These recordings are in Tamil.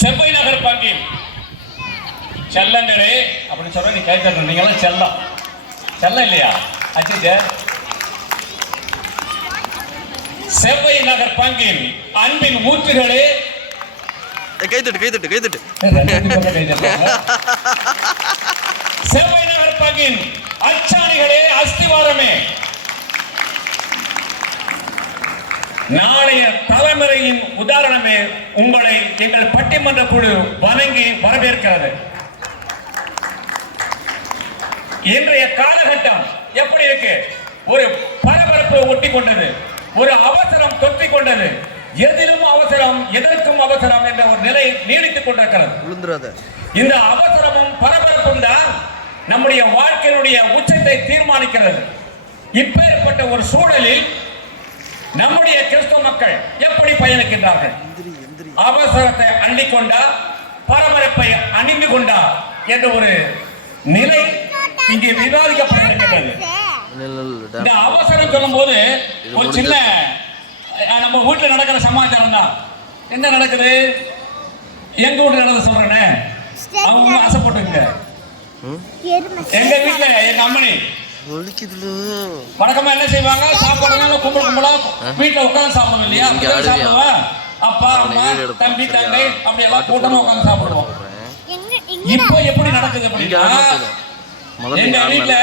செவ்வாய் நகர் பங்கில் செல்லங்களே அப்படின்னு சொல்ற நீ கேட்கறது நீங்க எல்லாம் செல்லம் செல்லம் இல்லையா அச்சிட்ட செவ்வாய் நகர் பங்கில் அன்பின் ஊற்றுகளே கைதட்டு செவ்வாய் நகர் பங்கின் அச்சாணிகளே அஸ்திவாரமே நாளைய தலைமுறையின் உதாரணமே உங்களை எங்கள் பட்டிமன்ற குழு வணங்கி வரவேற்கிறது. இன்றைய காலகட்டம் எப்படி இருக்கு? ஒரு பரபரப்பு ஒட்டி கொண்டது, ஒரு அவசரம் தொற்றிக் கொண்டது. எதிலும் அவசரம், எதற்கும் அவசரம் என்ற ஒரு நிலை நீடித்துக் கொண்டிருக்கிறது. இந்த அவசரமும் பரபரப்பும் தான் நம்முடைய வாழ்க்கையினுடைய உச்சத்தை தீர்மானிக்கிறது. இப்பேற்பட்ட ஒரு சூழலில் நம்முடைய கிறிஸ்தவ மக்கள் எப்படி பயணிக்கின்றார்கள்? அவசரத்தை அள்ளிக்கொண்டா, பரபரப்பை அணிந்து கொண்டா என்ற ஒரு நிலை இங்கே விவாதிக்கப்படுகிறது. இந்த அவசரம் சொல்லும் போது ஒரு சின்ன நம்ம வீட்டில் நடக்கிற சமாச்சாரம் தான். என்ன நடக்குது? எங்க வீட்டுல நடந்த சொல்றேன்னு அவங்க ஆசைப்பட்டுங்க. எங்க வீட்டுல எங்க அம்மனி வழக்கமா என்ன செய்வாங்க? சாப்பாடு கும்பலா வீட்டுல உட்காந்து சாப்பிடுவோம் இல்லையா? சாப்பிடுவோம். அப்பா அம்மா தம்பி தங்கை அப்படி எல்லாம் கூட்டமா உட்காந்து சாப்பிடுவோம். இப்போ எப்படி நடக்குது அப்படின்னா, எங்க வீட்டுல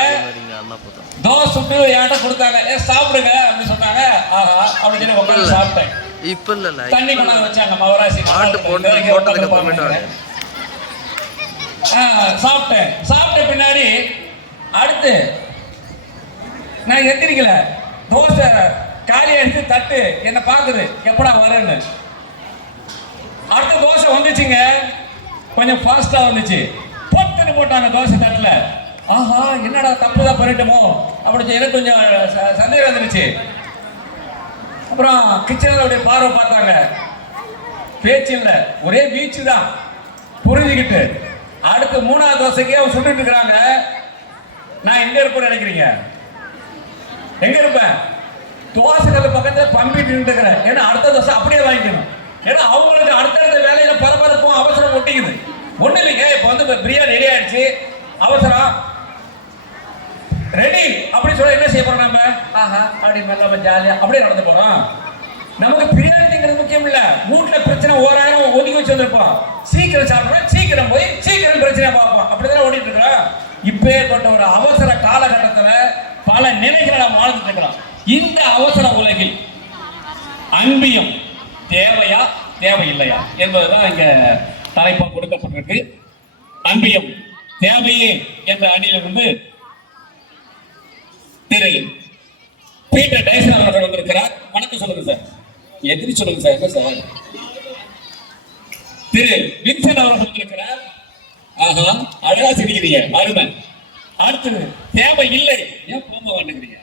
தோசை சுட்டு என்கிட்ட கொடுத்தாங்க, சாப்பிடுங்க அப்படின்னு சொன்னாங்க. ஆஹா அப்படின்னு சொல்லி உட்காந்து சாப்பிட்டேன். இப்ப இல்ல தண்ணி கொண்டாந்து வச்சாங்க மவராசி சாப்பிட்டேன். சாப்பிட்ட பின்னாடி அடுத்து நான் எந்திரிக்கல, தோசை காலி எடுத்து தட்டு என்ன பாக்குது, எப்படா வரேன்னு. அடுத்த தோசை வந்துச்சுங்க, கொஞ்சம் ஃபாஸ்டா வந்துச்சு. பொட்டுன்னு போட்டாங்க தோசை தட்டுல. ஆஹா என்னடா தப்புதான் பண்ணிட்டோமோ அப்படின்னு எனக்கு கொஞ்சம் சந்தேகம் வந்துருச்சு. அப்புறம் கிச்சன்ல அப்படியே பார்வை பார்த்தாங்க, பேச்சு இல்லை, ஒரே வீச்சு தான். புரிஞ்சுக்கிட்டு அடுத்து மூணாவது தோசைக்கே அவங்க சுட்டுட்டு இருக்கிறாங்க. நான் எங்க இருப்பேன்னு நினைக்கிறீங்க? எங்க இருப்பேன்? தோசைகள் பக்கத்துல பம்பிட்டு இருக்கிறேன். ஏன்னா அடுத்த தோசை அப்படியே வாங்கிக்கணும். ஏன்னா அவங்களுக்கு அடுத்தடுத்த வேலையில பரபரப்பும் அவசரம் ஒட்டிக்குது. ஒண்ணு இல்லைங்க, இப்ப வந்து பிரியாணி ரெடி ஆயிடுச்சு, அவசரம் ரெடி அப்படி சொல்ல என்ன செய்ய போறோம் நம்ம? ஆஹா அப்படி மெல்ல ஜாலியா அப்படியே நடந்து போறோம். நமக்கு பிரியாணிங்கிறது முக்கியம் இல்ல. வீட்டுல பிரச்சனை ஓராயிரம் ஒதுக்கி வச்சு வந்திருப்போம். சீக்கிரம் சாப்பிடணும், சீக்கிரம் போய் சீக்கிரம் பிரச்சனை பார்ப்போம். அப்படிதான் ஓடிட்டு இருக்கிறோம். இப்ப ஏற்பட்ட ஒரு அவசர காலகட்டத்துல பல நிலைகளை நாம் வாழ்ந்துட்டு இருக்கிறோம். இந்த அவசர உலகில் அன்பியம் தேவையா தேவையில்லையா என்பதுதான் இங்க தலைப்பா கொடுக்கப்பட்டிருக்கு. அன்பியம் தேவையே என்ற அணியிலிருந்து திரு பீட்டர் டைசன் அவர்கள் வந்திருக்கிறார். வணக்கம் சொல்லுங்க சார். எதிரி சொல்லுங்க சார். என்ன சார்? திரு வின்சன் அவர்கள் வந்திருக்கிறார். ஆஹா அழகா சிரிக்கிறீங்க, அருமை. அடுத்தது தேவை இல்லை, ஏன் போக மாட்டேங்கிறீங்க?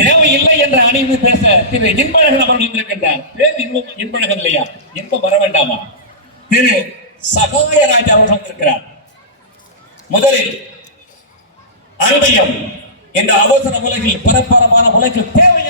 தேவையில்லை என்ற அணிந்து பேச திரு இன்பழகன் அவர்கள் வந்திருக்கின்றார். பேர் இன்பழகன் இல்லையா? இன்பம் வர வேண்டாமா? திரு சகாயராஜ் அவர்கள் வந்திருக்கிறார். முதலில் அன்பியம் இந்த அவசர உலகில் பரபரப்பான உலகில் தேவையா